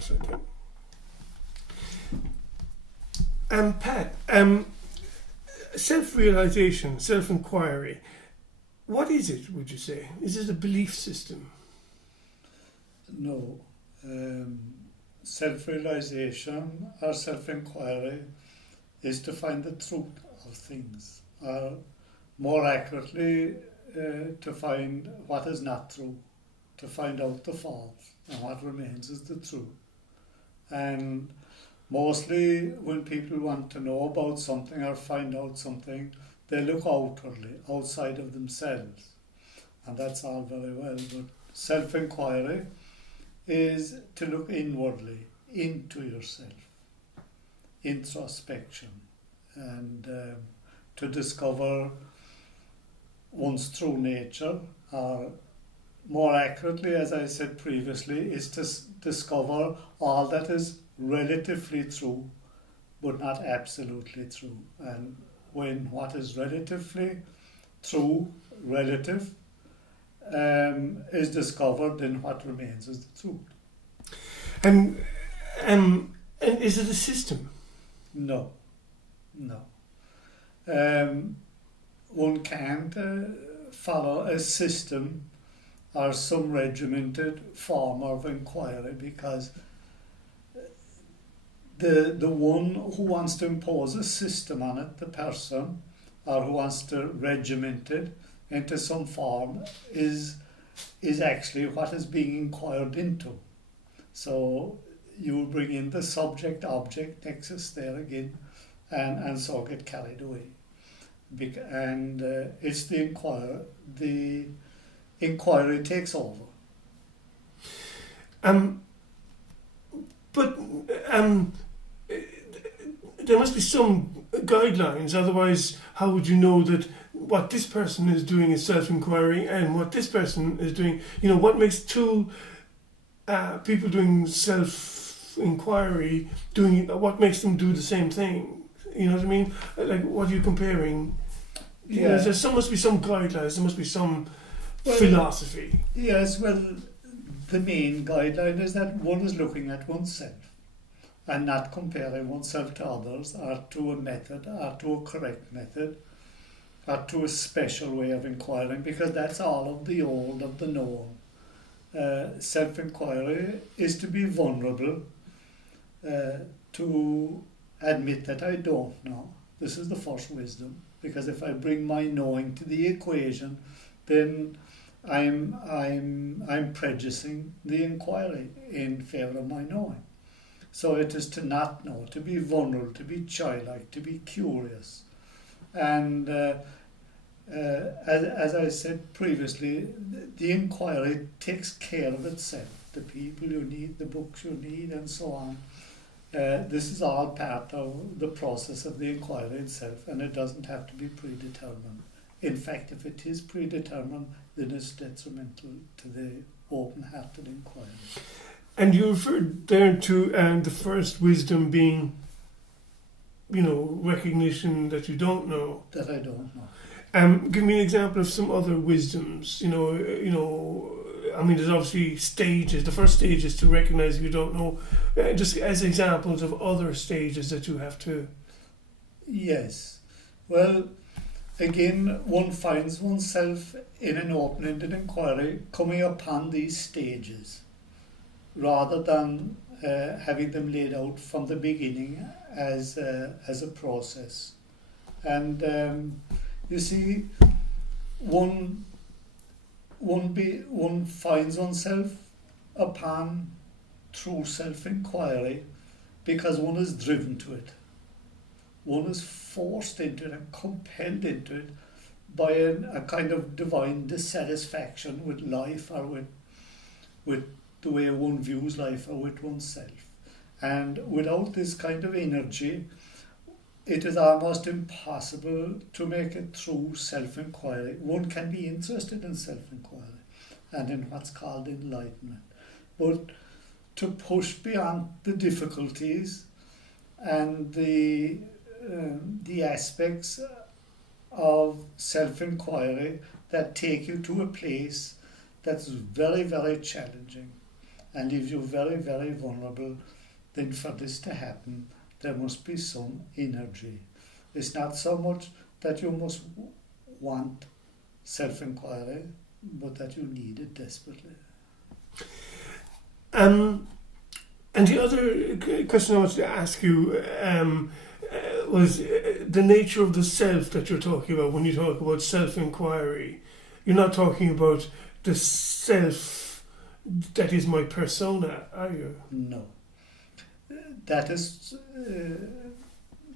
course, I think. Pat, self-realization, self-inquiry, what is it, would you say? Is it a belief system? No. Self-realization or self-inquiry is to find the truth of things, or more accurately, to find what is not true, to find out the false, and what remains is the truth. And mostly when people want to know about something or find out something, they look outwardly, outside of themselves. And that's all very well, but self-inquiry is to look inwardly, into yourself, introspection, and to discover one's true nature, or more accurately, as I said previously, is to discover all that is relatively true, but not absolutely true. And when what is relatively true, relative, is discovered, then what remains is the truth. And is it a system? No. One can't follow a system or some regimented form of inquiry, because the one who wants to impose a system on it, the person, or who wants to regiment it into some form, is actually what is being inquired into. So you will bring in the subject-object nexus there again, and so get carried away. And it's the inquiry takes over. But there must be some guidelines, otherwise how would you know that what this person is doing is self-inquiry and what this person is doing, what makes two people doing self-inquiry, what makes them do the same thing? You know what I mean? Like, what are you comparing? Yeah. There must be some guidelines, there must be some philosophy. Yes, well, the main guideline is that one is looking at oneself and not comparing oneself to others, or to a method, or to a correct method, or to a special way of inquiring, because that's all of the old, of the known. Self-inquiry is to be vulnerable, to admit that I don't know. This is the first wisdom, because if I bring my knowing to the equation, then I'm prejudicing the inquiry in favour of my knowing. So it is to not know, to be vulnerable, to be childlike, to be curious. And as I said previously, the inquiry takes care of itself. The people you need, the books you need, and so on. This is all part of the process of the inquiry itself, and it doesn't have to be predetermined. In fact, if it is predetermined, then it's detrimental to the open-hearted inquiry. And you referred there to the first wisdom being, recognition that you don't know. That I don't know. Give me an example of some other wisdoms. There's obviously stages. The first stage is to recognize you don't know. Just as examples of other stages that you have to. Yes. Well, again, one finds oneself in an open-ended inquiry coming upon these stages, rather than having them laid out from the beginning as a process. And you see, one finds oneself upon true self-inquiry because one is driven to it. One is forced into it and compelled into it by a kind of divine dissatisfaction with life, or with the way one views life, or with oneself. And without this kind of energy, it is almost impossible to make a true self-inquiry. One can be interested in self-inquiry and in what's called enlightenment, but to push beyond the difficulties and the aspects of self-inquiry that take you to a place that's very, very challenging, and leaves you very, very vulnerable, then for this to happen, there must be some energy. It's not so much that you must want self-inquiry, but that you need it desperately. And the other question I wanted to ask you was the nature of the self that you're talking about when you talk about self-inquiry. You're not talking about the self that is my persona, are you? No. That is,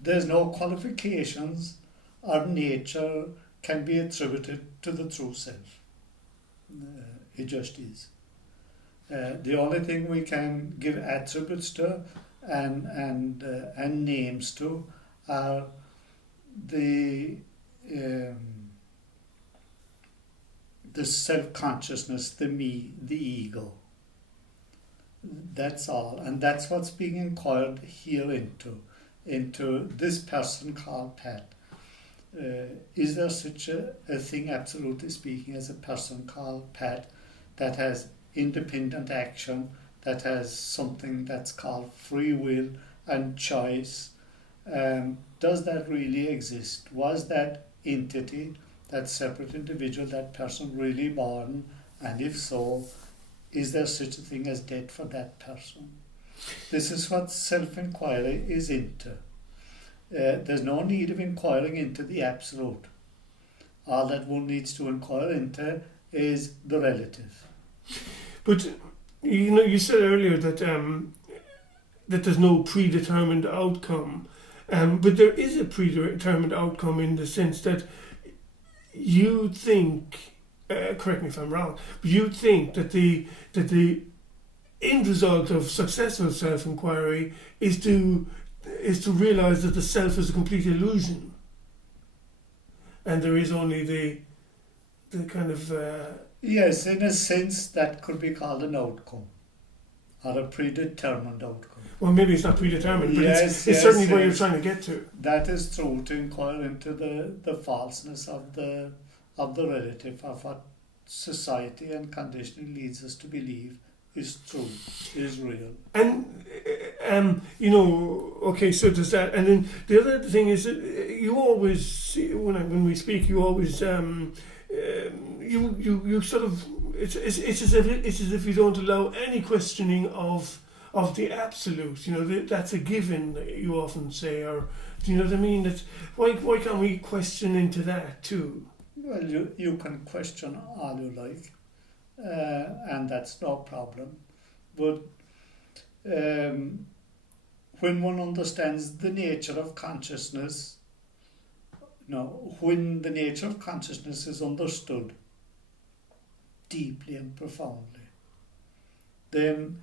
there's no qualifications or nature can be attributed to the true self. It just is. The only thing we can give attributes to and names to are the self-consciousness, the me, the ego. That's all, and that's what's being inquired here into this person called Pat. Is there such a thing, absolutely speaking, as a person called Pat that has independent action, that has something that's called free will and choice? Does that really exist? Was that entity, that separate individual, that person really born? And if so, is there such a thing as death for that person? This is what self-inquiry is into. There's no need of inquiring into the absolute. All that one needs to inquire into is the relative. But you said earlier that that there's no predetermined outcome, but there is a predetermined outcome in the sense that you think. Correct me if I'm wrong, but you think that the end result of successful self-inquiry is to realise that the self is a complete illusion, and there is only the kind of yes, in a sense that could be called an outcome or a predetermined outcome. Well, maybe it's not predetermined, but yes, it's certainly where you're trying to get to. That is true, to inquire into the falseness of the relative, of what society and conditioning leads us to believe is true, is real. And okay, so does that. And then the other thing is that you always, when we speak, you always you sort of it's as if you don't allow any questioning of the absolute. That's a given. You often say, or do you know what I mean? That why can't we question into that too? Well, you can question all you like, and that's no problem. But when one understands the nature of consciousness, when the nature of consciousness is understood deeply and profoundly, then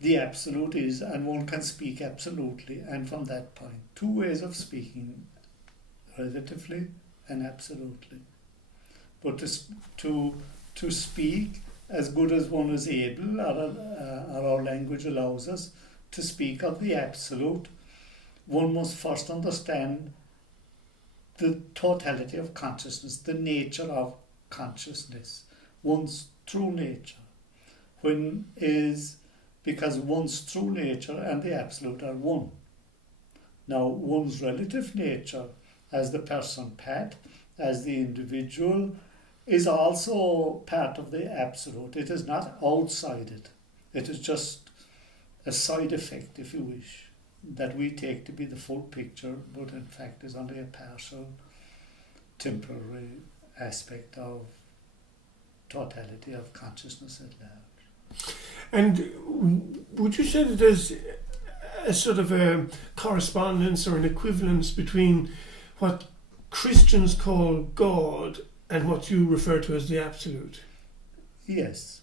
the absolute is, and one can speak absolutely, and from that point, two ways of speaking, relatively and absolutely. But to speak as good as one is able, or our language allows us to speak of the absolute, one must first understand the totality of consciousness, the nature of consciousness, one's true nature, because one's true nature and the absolute are one. Now, one's relative nature, as the person Pat, as the individual, is also part of the absolute. It is not outside it. It is just a side effect, if you wish, that we take to be the full picture, but in fact is only a partial, temporary aspect of totality of consciousness at large. And would you say that there's a sort of a correspondence or an equivalence between what Christians call God and what you refer to as the absolute? Yes.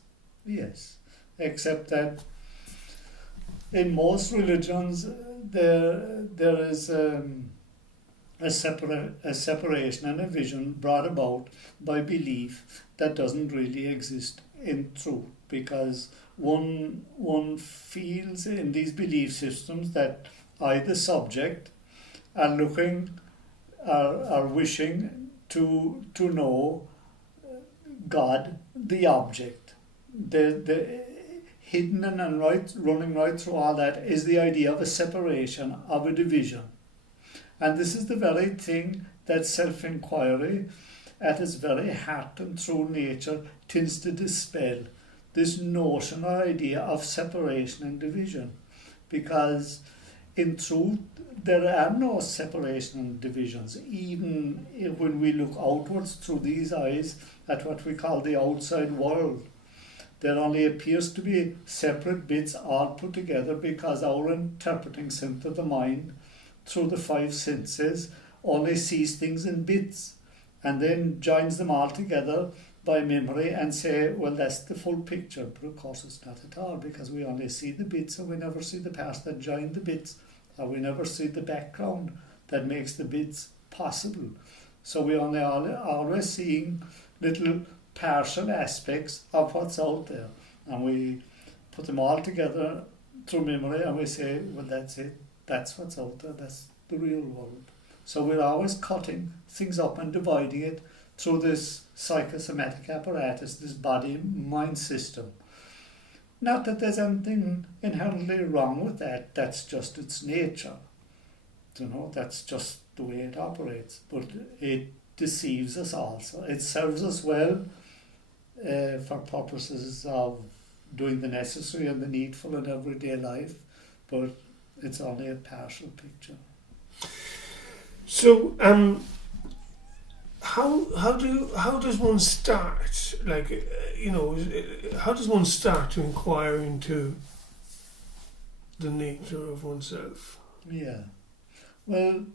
Except that in most religions there is a separation and a vision brought about by belief that doesn't really exist in truth, because one feels in these belief systems that I, the subject, are looking, are wishing to know God, the object. hidden and running right through all that is the idea of a separation, of a division. And this is the very thing that self-inquiry, at its very heart and true nature, tends to dispel, this notion or idea of separation and division. Because in truth, there are no separation and divisions. Even when we look outwards through these eyes at what we call the outside world, there only appears to be separate bits all put together because our interpreting center, the mind, through the five senses, only sees things in bits and then joins them all together by memory and say, well, that's the full picture. But of course it's not at all, because we only see the bits and we never see the parts that join the bits, or we never see the background that makes the bits possible. So we only always seeing little partial aspects of what's out there, and we put them all together through memory and we say, well, that's it, that's what's out there, that's the real world. So we're always cutting things up and dividing it through this psychosomatic apparatus, this body-mind system. Not that there's anything inherently wrong with that, that's just its nature. That's just the way it operates. But it deceives us also. It serves us well for purposes of doing the necessary and the needful in everyday life, but it's only a partial picture. So, how does one start? How does one start to inquire into the nature of oneself? Yeah. Well,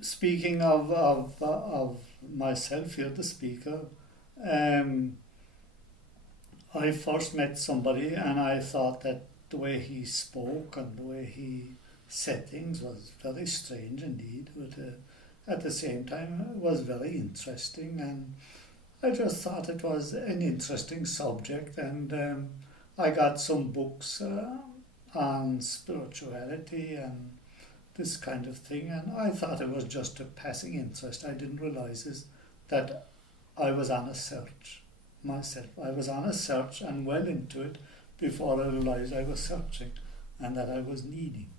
speaking of myself here, the speaker, I first met somebody and I thought that the way he spoke and the way he said things was very strange indeed, but at the same time it was very interesting, and I just thought it was an interesting subject, and I got some books on spirituality and this kind of thing, and I thought it was just a passing interest. I didn't realize that I was on a search myself. I was on a search and well into it before I realized I was searching and that I was needing.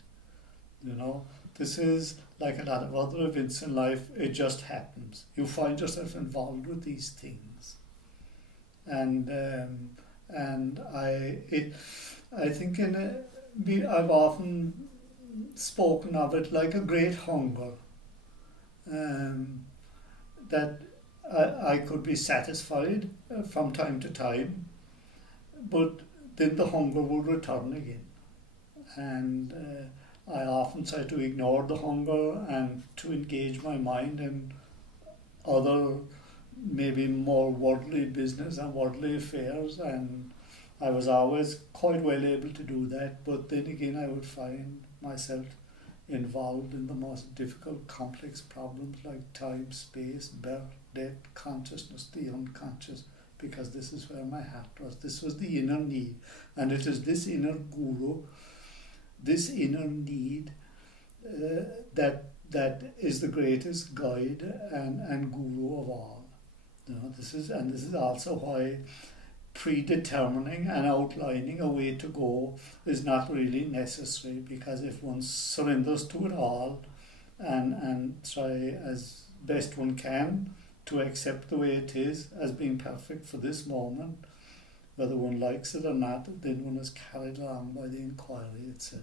This is like a lot of other events in life. It just happens. You find yourself involved with these things, and I think I've often spoken of it like a great hunger, that I could be satisfied from time to time, but then the hunger would return again, and I often try to ignore the hunger and to engage my mind in other, maybe more worldly business and worldly affairs, and I was always quite well able to do that, but then again I would find myself involved in the most difficult, complex problems like time, space, birth, death, consciousness, the unconscious, because this is where my heart was. This was the inner need, and it is this inner guru, this inner need that is the greatest guide and guru of all. This is also why predetermining and outlining a way to go is not really necessary, because if one surrenders to it all and try as best one can to accept the way it is as being perfect for this moment, whether one likes it or not, then one is carried along by the inquiry itself.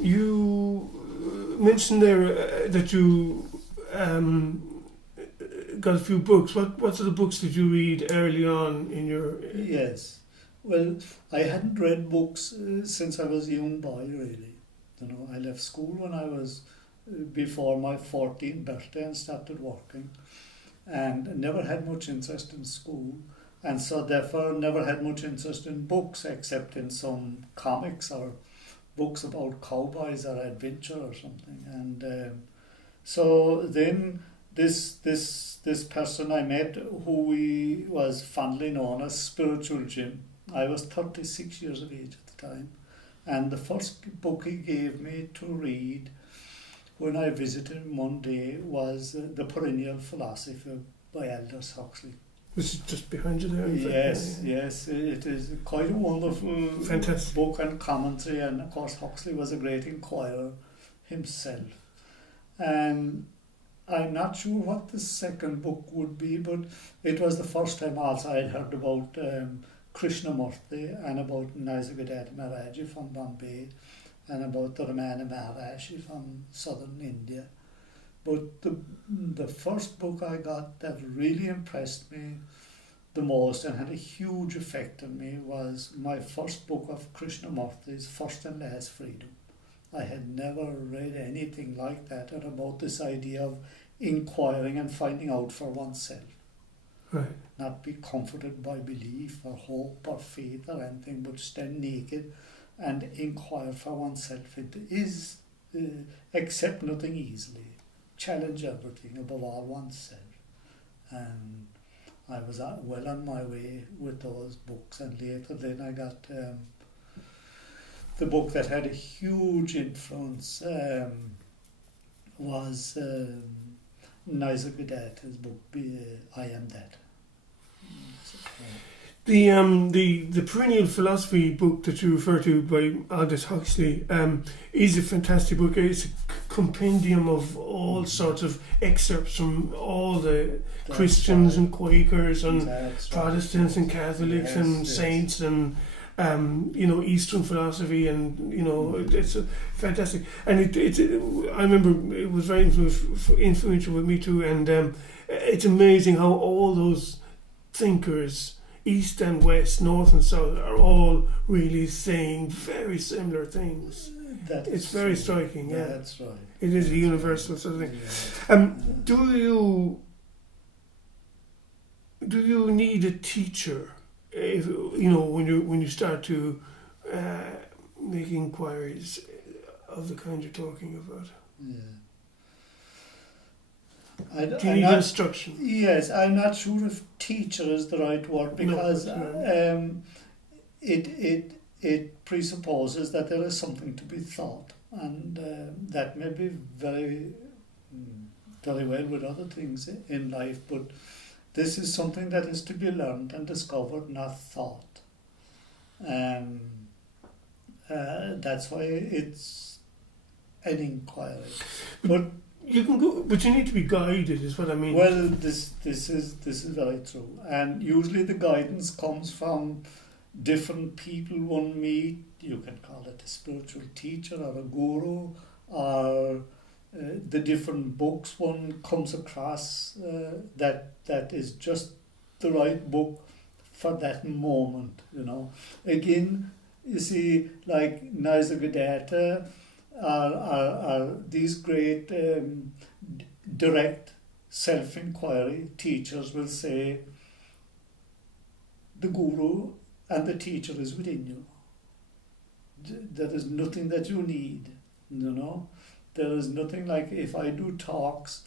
You mentioned there that you got a few books. What sort of books did you read early on in your... Yes. Well, I hadn't read books since I was a young boy, really. I left school when I was before my 14th birthday and started working, and never had much interest in school, and so therefore never had much interest in books except in some comics or books about cowboys or adventure or something. And so then this person I met, who he was fondly known as Spiritual Jim. I was 36 years of age at the time, and the first book he gave me to read when I visited him one day was The Perennial Philosophy by Aldous Huxley. This is just behind you there. in fact. Yes, yes, it is quite a wonderful Fantastic. book and commentary, and of course Huxley was a great inquirer himself. And I'm not sure what the second book would be, but it was the first time also I'd heard about Krishnamurti and about Nisargadatta Maharaji from Bombay and about the Ramana Maharishi from southern India. But the first book I got that really impressed me the most and had a huge effect on me was my first book of Krishnamurti's First and Last Freedom. I had never read anything like that, and about this idea of inquiring and finding out for oneself. Right. Not be comforted by belief or hope or faith or anything, but stand naked and inquire for oneself. It is accept nothing easily, challenge everything, above all oneself. And I was well on my way with those books, and later then I got the book that had a huge influence was Nisargadatta's book, I Am That. The perennial philosophy book that you refer to by Aldous Huxley is a fantastic book. It's a compendium of all sorts of excerpts from all the Christians and Quakers and Protestants and Catholics and saints and Eastern philosophy, and it's a fantastic. And I remember it was very influential with me too. And it's amazing how all those thinkers, East and West, North and South, are all really saying very similar things. It's very striking. Yeah, that's right. It is a universal sort of thing. Yeah. Do you need a teacher? If when you start to make inquiries of the kind you're talking about, do you need instruction? Yes, I'm not sure if teacher is the right word, because it presupposes that there is something to be thought, and that may be very very well with other things in life, but this is something that is to be learned and discovered, not thought. That's why it's an inquiry. But you can go, but you need to be guided, is what I mean. Well, this is very true, and usually the guidance comes from different people one meet. You can call it a spiritual teacher or a guru, or the different books one comes across that is just the right book for that moment. Again, you see, like Nisargadatta are these great direct self-inquiry teachers will say the guru and the teacher is within you. There is nothing that you need, There is nothing like, if I do talks,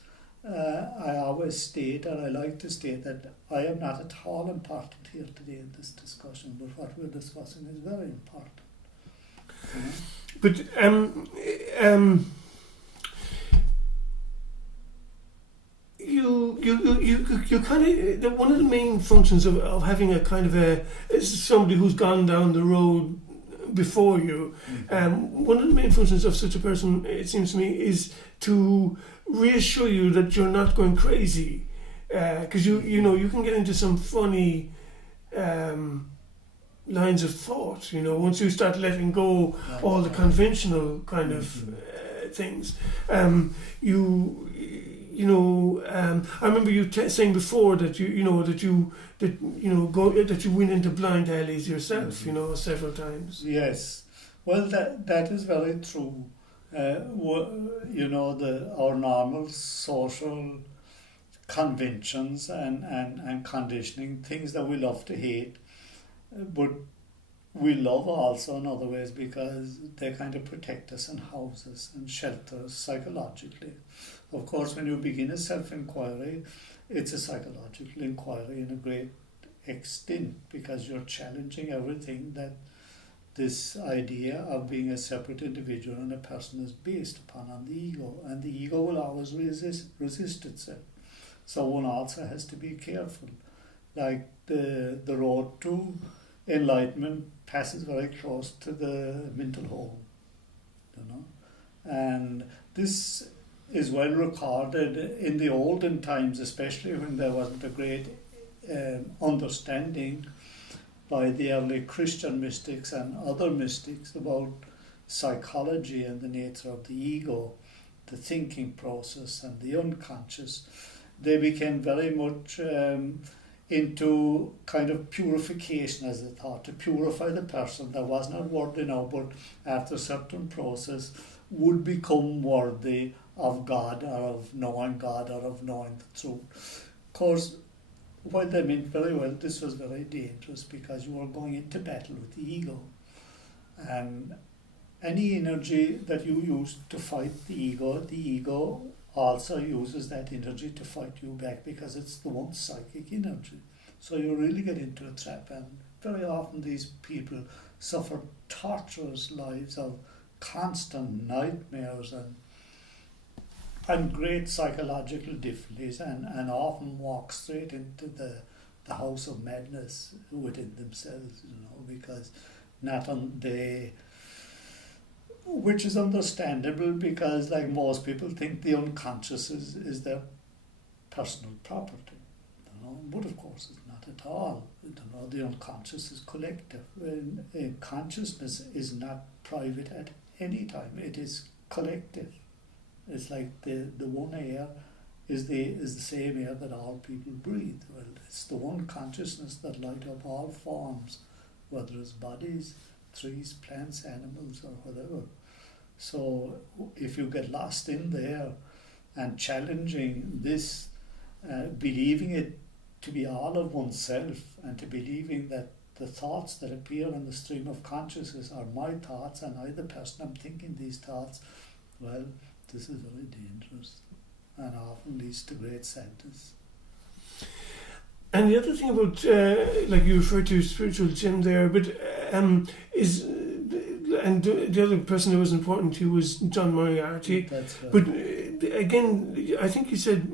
I always state, and I like to state, that I am not at all important here today in this discussion, but what we're discussing is very important. But you kind of, one of the main functions of having a kind of is somebody who's gone down the road before you. One of the main functions of such a person, it seems to me, is to reassure you that you're not going crazy, because you can get into some funny lines of thought. Once you start letting go all the conventional kind of things. I remember you saying before that you went into blind alleys yourself, several times. Yes, well, that is very true. Our normal social conventions and conditioning, things that we love to hate, but we love also in other ways because they kind of protect us and house us and shelter us psychologically. Of course, when you begin a self-inquiry, it's a psychological inquiry in a great extent, because you're challenging everything that this idea of being a separate individual and a person is based upon, on the ego, and the ego will always resist itself. So one also has to be careful like the road to enlightenment passes very close to the mental home, you know. And this is well recorded in the olden times, especially when there wasn't a great understanding by the early Christian mystics and other mystics about psychology and the nature of the ego, the thinking process and the unconscious. They became very much into kind of purification, as they thought, to purify the person that was not worthy now, but after a certain process would become worthy of God or of knowing God or of knowing the truth. Of course, while they meant very well, this was very dangerous because you were going into battle with the ego. And any energy that you use to fight the ego also uses that energy to fight you back because it's the one psychic energy. So you really get into a trap, and very often these people suffer torturous lives of constant nightmares and great psychological difficulties, and often walk straight into the house of madness within themselves, you know, because which is understandable because, like, most people think the unconscious is their personal property, you know, but of course it's not at all. You know, the unconscious is collective. Consciousness is not private at any time. It is collective. It's like the one air is the same air that all people breathe. Well, it's the one consciousness that light up all forms, whether it's bodies, trees, plants, animals, or whatever. So if you get lost in there and challenging this, believing it to be all of oneself, and to believing that the thoughts that appear in the stream of consciousness are my thoughts and I, the person I'm thinking these thoughts, well, this is very dangerous and often leads to great sadness. And the other thing about, like you referred to spiritual Jim there, but is, and the other person who was important to you was John Moriarty. That's right. But again, I think you said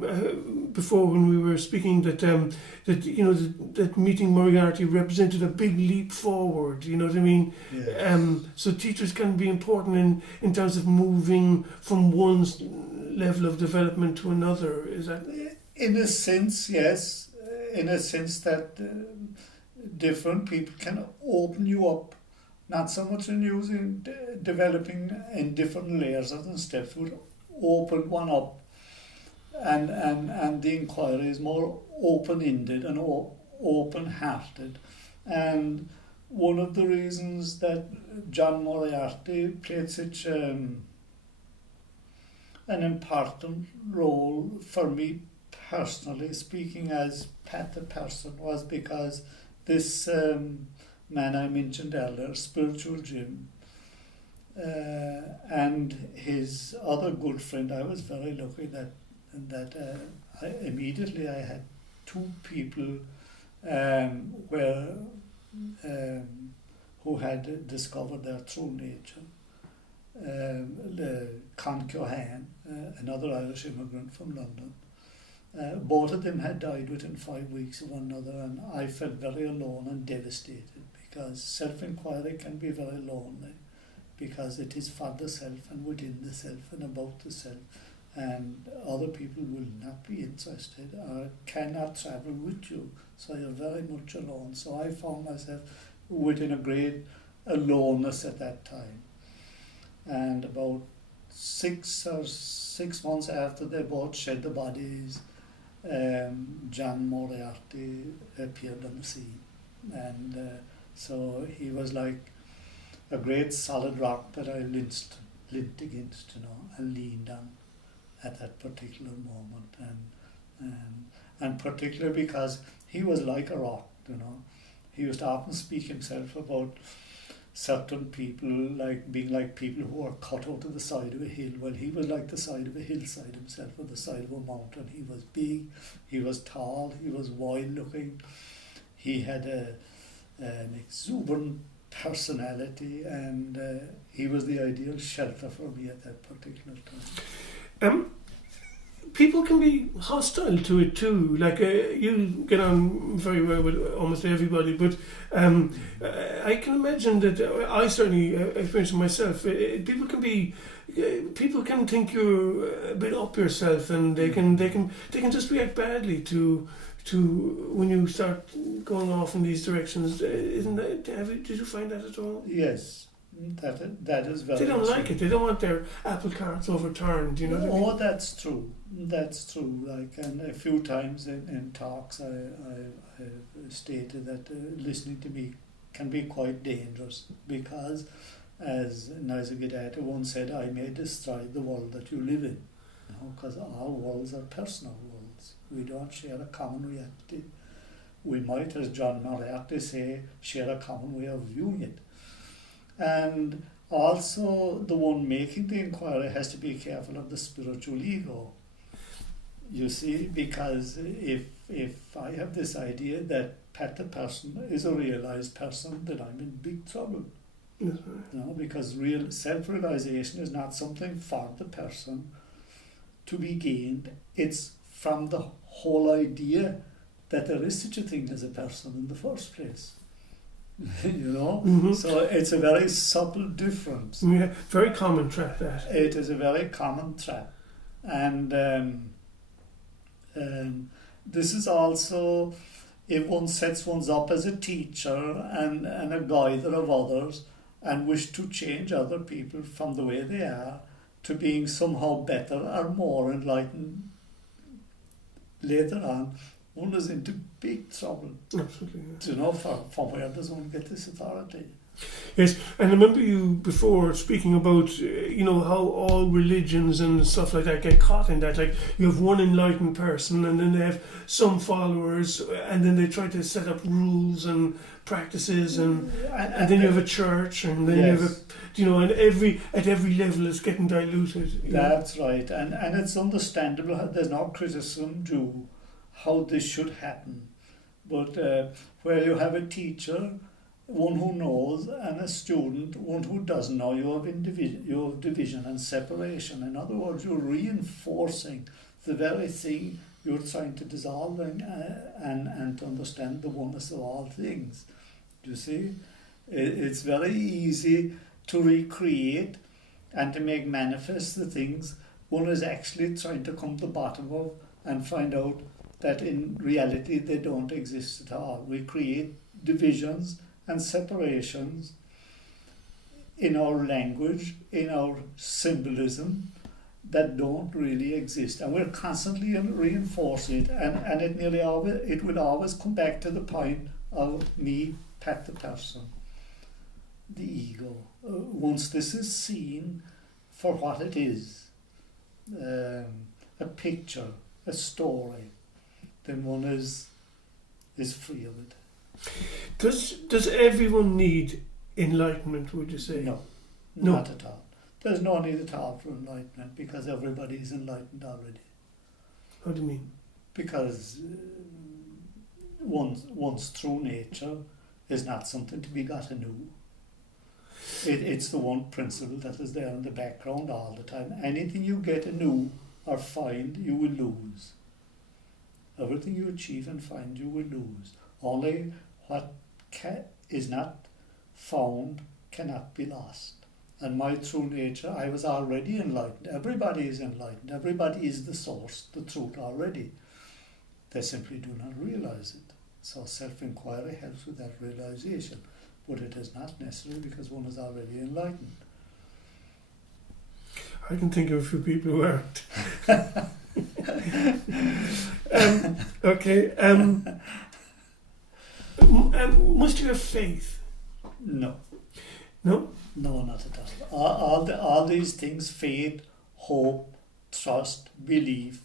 before when we were speaking that that you know that meeting Moriarty represented a big leap forward. You know what I mean? Yes. So teachers can be important in terms of moving from one level of development to another. Is that? In a sense, yes. In a sense that different people can open you up, not so much in using developing in different layers of the steps, would open one up, and the inquiry is more open-ended and open-hearted. And one of the reasons that John Moriarty played such an important role for me personally, speaking as Pat the person, was because this man I mentioned earlier, Spiritual Jim, and his other good friend, I was very lucky that I immediately had two people who had discovered their true nature. Con Cohan, another Irish immigrant from London. Both of them had died within 5 weeks of one another, and I felt very alone and devastated because self-inquiry can be very lonely because it is for the self and within the self and about the self, and other people will not be interested or cannot travel with you, so you're very much alone. So I found myself within a great aloneness at that time, and about 6 months after they both shed the bodies, John Moriarty appeared on the scene, and so he was like a great solid rock that I leant against, you know, and leaned on at that particular moment, and particularly because he was like a rock, you know. He used to often speak himself about certain people like being like people who are cut out of the side of a hill. Well, he was like the side of a hillside himself, or the side of a mountain. He was big, he was tall, he was wild looking, he had an exuberant personality, and he was the ideal shelter for me at that particular time. people can be hostile to it too. Like you get on very well with almost everybody, but I can imagine that I certainly experienced it myself. People can think you're a bit up yourself, and they can just react badly to when you start going off in these directions. Isn't that? Did you find that at all? Yes, that is very They don't true. like it. They don't want their apple carts overturned. You know what I mean? Oh, that's true. That's true. Like, and a few times in talks, I stated that listening to me can be quite dangerous because, as Nigel Godard once said, I may destroy the world that you live in. Because our worlds are personal worlds. We don't share a common reality. We might, as John Moriarty say, share a common way of viewing it. And also, the one making the inquiry has to be careful of the spiritual ego. You see, because if I have this idea that Pat the person is a realized person, then I'm in big trouble. That's right. Because real self-realization is not something for the person to be gained. It's from the whole idea that there is such a thing as a person in the first place. Mm-hmm. So it's a very subtle difference. Yeah, very common trap, that. It is a very common trap. And this is also, if one sets one's up as a teacher and a guider of others and wish to change other people from the way they are to being somehow better or more enlightened later on, one is into big trouble. Absolutely. Yeah. From where does one get this authority? Yes, and I remember you before speaking about, how all religions and stuff like that get caught in that. Like, you have one enlightened person, and then they have some followers, and then they try to set up rules and practices, and then you have a church, and then you have and at every level it's getting diluted. That's right, and it's understandable. There's no criticism due how this should happen, but where you have a teacher, one who knows, and a student, one who doesn't know, you have division and separation. In other words, you're reinforcing the very thing you're trying to dissolve and to understand the oneness of all things. You see, it's very easy to recreate and to make manifest the things one is actually trying to come to the bottom of and find out that in reality they don't exist at all. We create divisions and separations in our language, in our symbolism, that don't really exist, and we're constantly reinforcing it, and it will always come back to the point of me, Pat the person, the ego. Once this is seen for what it is, a picture, a story, then one is free of it. Does everyone need enlightenment, would you say? No, not at all. There's no need at all for enlightenment because everybody is enlightened already. How do you mean? Because one's true nature is not something to be got anew. It's the one principle that is there in the background all the time. Anything you get anew or find, you will lose. Everything you achieve and find, you will lose. Only what is not found cannot be lost. And my true nature, I was already enlightened. Everybody is enlightened. Everybody is the source, the truth already. They simply do not realize it. So self-inquiry helps with that realization. But it is not necessary because one is already enlightened. I can think of a few people who aren't. Okay. Must you have faith? No. No? No, not at all. All these things, faith, hope, trust, belief,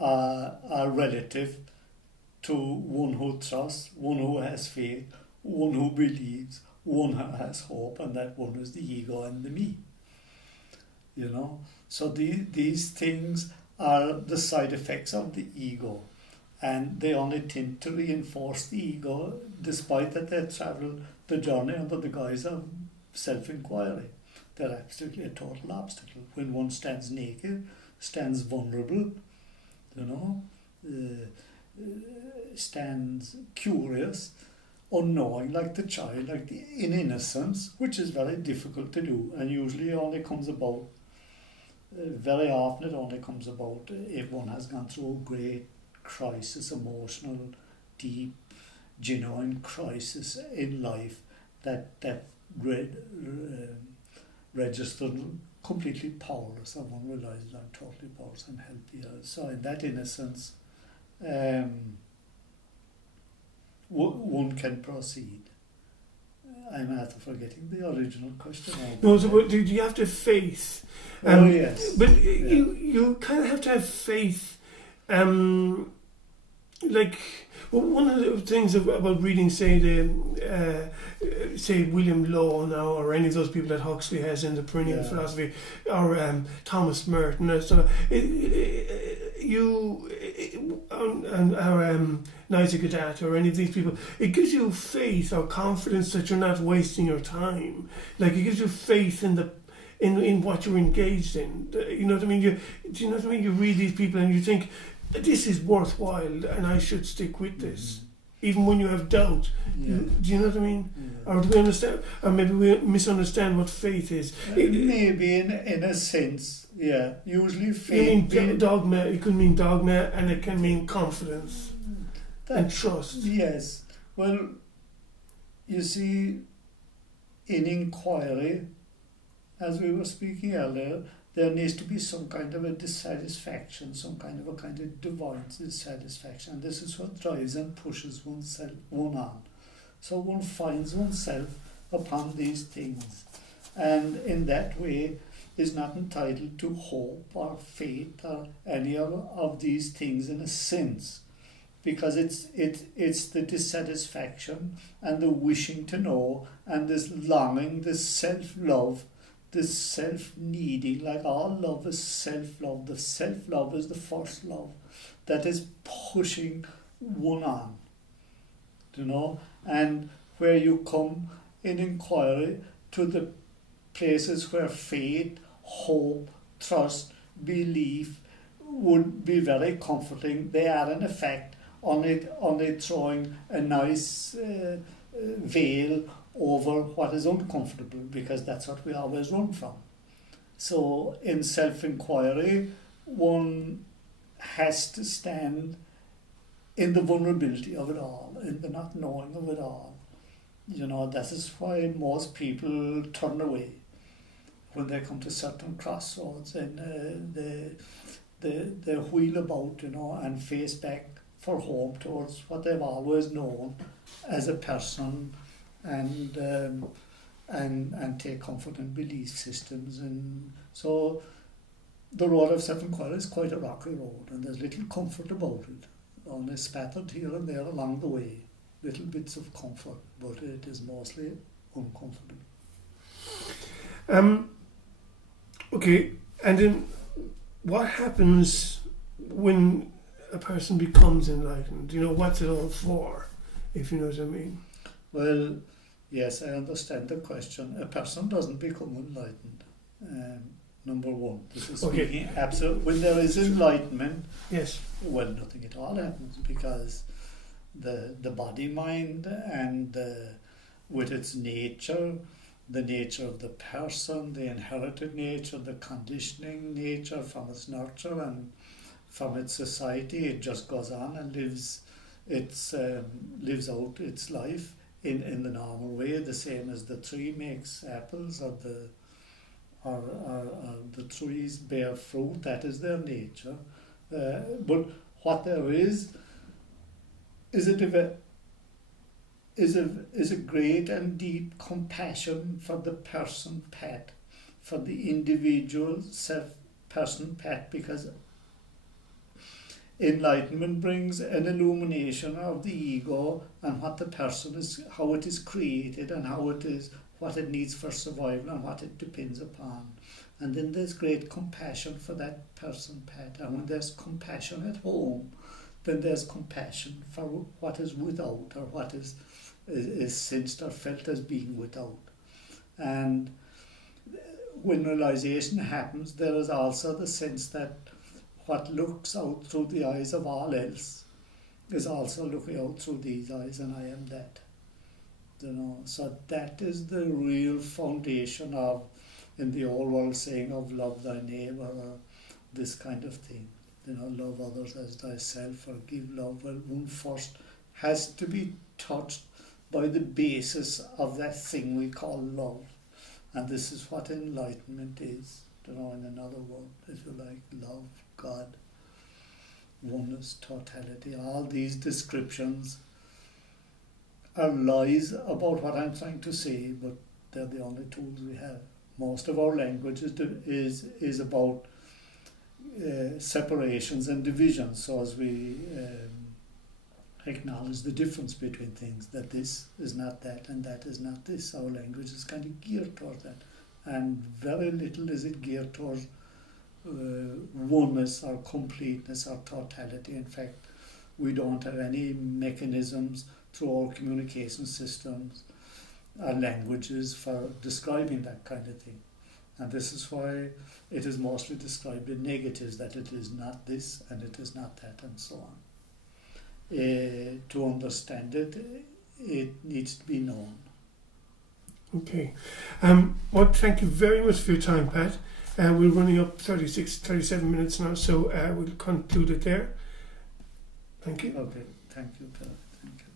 are relative to one who trusts, one who has faith, one who believes, one who has hope, and that one is the ego and the me. So these things are the side effects of the ego, and they only tend to reinforce the ego, despite that they travel the journey under the guise of self-inquiry. They're absolutely a total obstacle. When one stands naked, stands vulnerable, you know, stands curious, unknowing, like the child, like in innocence, which is very difficult to do, and usually only comes about, very often it only comes about if one has gone through a great crisis, emotional, deep, genuine crisis in life that registered completely powerless, and one realizes I'm totally powerless and helpless. So in that innocence, one can proceed. I'm after forgetting the original question. No, so do you have to have faith? Oh yes. But you kind of have to have faith. Like, well, one of the things about reading, say William Law now, or any of those people that Huxley has in the Perennial Philosophy, or Thomas Merton, or so, Nigel Gadat, or any of these people, it gives you faith or confidence that you're not wasting your time. Like, it gives you faith in what you're engaged in. You know what I mean? Do you know what I mean? You read these people and you think, this is worthwhile and I should stick with this. Even when you have doubt. Do you know what I mean? Or do we understand? Or maybe we misunderstand what faith is. Maybe in a sense, yeah. Usually faith... You mean dogma, it could mean dogma, and it can mean confidence and trust. Yes. Well, you see, in inquiry, as we were speaking earlier, there needs to be some kind of a dissatisfaction, some kind of divine dissatisfaction. And this is what drives and pushes one on. So one finds oneself upon these things, and in that way is not entitled to hope or faith or any of these things in a sense, because it's the dissatisfaction and the wishing to know and this longing, this self-love, this self-needing. Like all love is self-love. The self-love is the first love that is pushing one on, you know. And where you come in inquiry to the places where faith, hope, trust, belief would be very comforting, they are in effect only throwing a nice veil over what is uncomfortable, because that's what we always run from. So in self-inquiry, one has to stand in the vulnerability of it all, in the not knowing of it all. You know, that is why most people turn away when they come to certain crossroads, and they wheel about, you know, and face back for home towards what they've always known as a person, and take comfort in belief systems. And so the road of self-inquiry is quite a rocky road, and there's little comfort about it, only spattered here and there along the way, little bits of comfort, but it is mostly uncomfortable. Okay, and then what happens when a person becomes enlightened? You know, what's it all for, if you know what I mean? Well, yes, I understand the question. A person doesn't become enlightened. Number one, this is speaking absolute. When there is enlightenment, yes, well, nothing at all happens, because the body mind and with its nature, the nature of the person, the inherited nature, the conditioning nature from its nurture and from its society, it just goes on and lives out its life in the normal way, the same as the tree makes apples, or the trees bear fruit. That is their nature. But what there is a great and deep compassion for the person pet, for the individual person pet, because enlightenment brings an illumination of the ego and what the person is, how it is created, and what it needs for survival and what it depends upon. And then there's great compassion for that person pet. And when there's compassion at home, then there's compassion for what is without, or what is sensed or felt as being without. And when realization happens, there is also the sense that what looks out through the eyes of all else is also looking out through these eyes, and I am that. So that is the real foundation of, in the old world saying of love thy neighbour, or this kind of thing. Love others as thyself, or give love. Well, one first has to be touched by the basis of that thing we call love. And this is what enlightenment is. In another word, if you like, love, God, oneness, totality. All these descriptions are lies about what I'm trying to say, but they're the only tools we have. Most of our language is about separations and divisions. So as we acknowledge the difference between things, that this is not that and that is not this, our language is kind of geared towards that. And very little is it geared towards oneness or completeness or totality. In fact, we don't have any mechanisms through our communication systems or languages for describing that kind of thing. And this is why it is mostly described in negatives, that it is not this and it is not that, and so on. To understand it, it needs to be known. Okay. Well, thank you very much for your time, Pat. We're running up 37 minutes now, so we'll conclude it there. Thank you. Okay, thank you, Pat. Thank you.